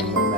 뭐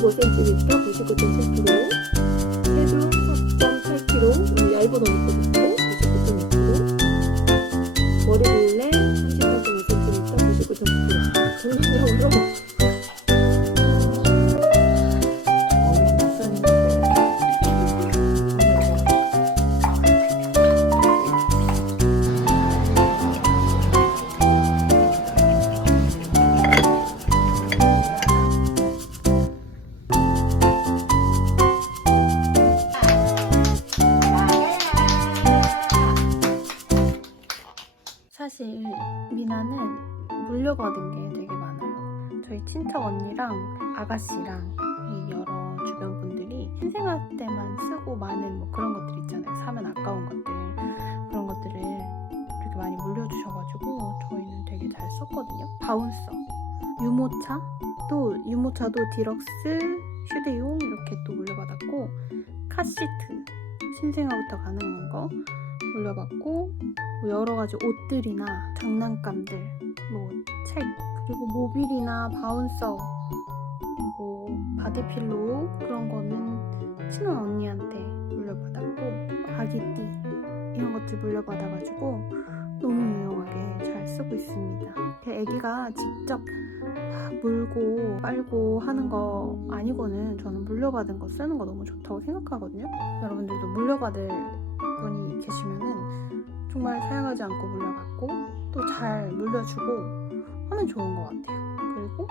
95cm부터 99.7kg, 세도 4.8kg, 얇은 옷부터 99.6kg, 머리 둘레 38.5cm, 99.9kg. 사실 미나는 물려받은 게 되게 많아요. 저희 친척 언니랑 아가씨랑 이 여러 주변 분들이 신생아 때만 쓰고 많은 뭐 그런 것들 있잖아요. 사면 아까운 것들 그런 것들을 이렇게 많이 물려주셔가지고 저희는 되게 잘 썼거든요. 바운서, 유모차 또 유모차도 디럭스, 휴대용 이렇게 또 물려받았고 카시트 신생아부터 가능한 거 물려받고 뭐 여러 가지 옷들이나 장난감들, 뭐 책, 그리고 모빌이나 바운서, 뭐 바디필로우 그런 거는 친한 언니한테 물려받았고 아기띠 이런 것들 물려받아가지고 너무 유용하게 잘 쓰고 있습니다. 그 아기가 직접 막 물고 빨고 하는 거 아니고는 저는 물려받은 거 쓰는 거 너무 좋다고 생각하거든요. 여러분들도 물려받을 분이 계시면은 정말 사용하지 않고 물려받고 또 잘 물려주고 하면 좋은 것 같아요. 그리고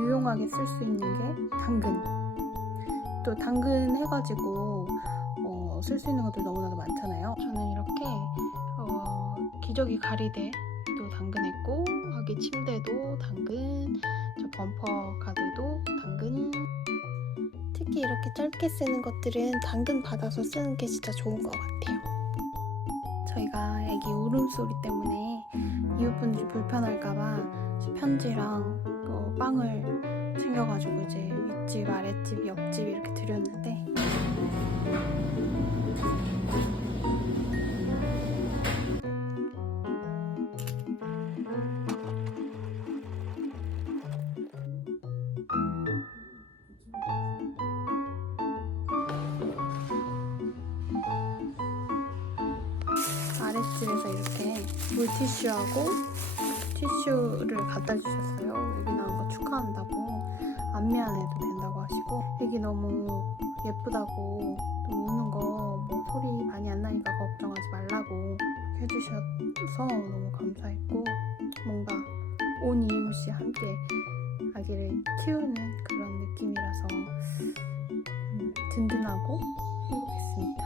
유용하게 쓸 수 있는 게 당근. 또 당근 해가지고 어, 쓸수 있는 것들 너무나도 많잖아요. 저는 이렇게 어, 기저귀 가리대도 당근했고 아기 침대도 당근, 저 범퍼 가드도 당근. 특히 이렇게 짧게 쓰는 것들은 당근 받아서 쓰는 게 진짜 좋은 것 같아요. 저희가 애기 울음소리 때문에 이웃분들이 불편할까봐 편지랑 또 빵을 챙겨가지고 이제 윗집, 아랫집, 옆집 이렇게 드렸는데 아랫집에서 이렇게 물티슈하고 티슈를 갖다 주셨어요. 여기 나온 거 축하한다고 안미 안 해도 된다고 하시고 애기 너무 예쁘다고 또 우는 거 뭐 소리 많이 안 나니까 걱정하지 말라고 해주셔서 너무 감사했고 뭔가 온 이웃이 함께 아기를 키우는 그런 느낌이라서 음, 든든하고 행복했습니다.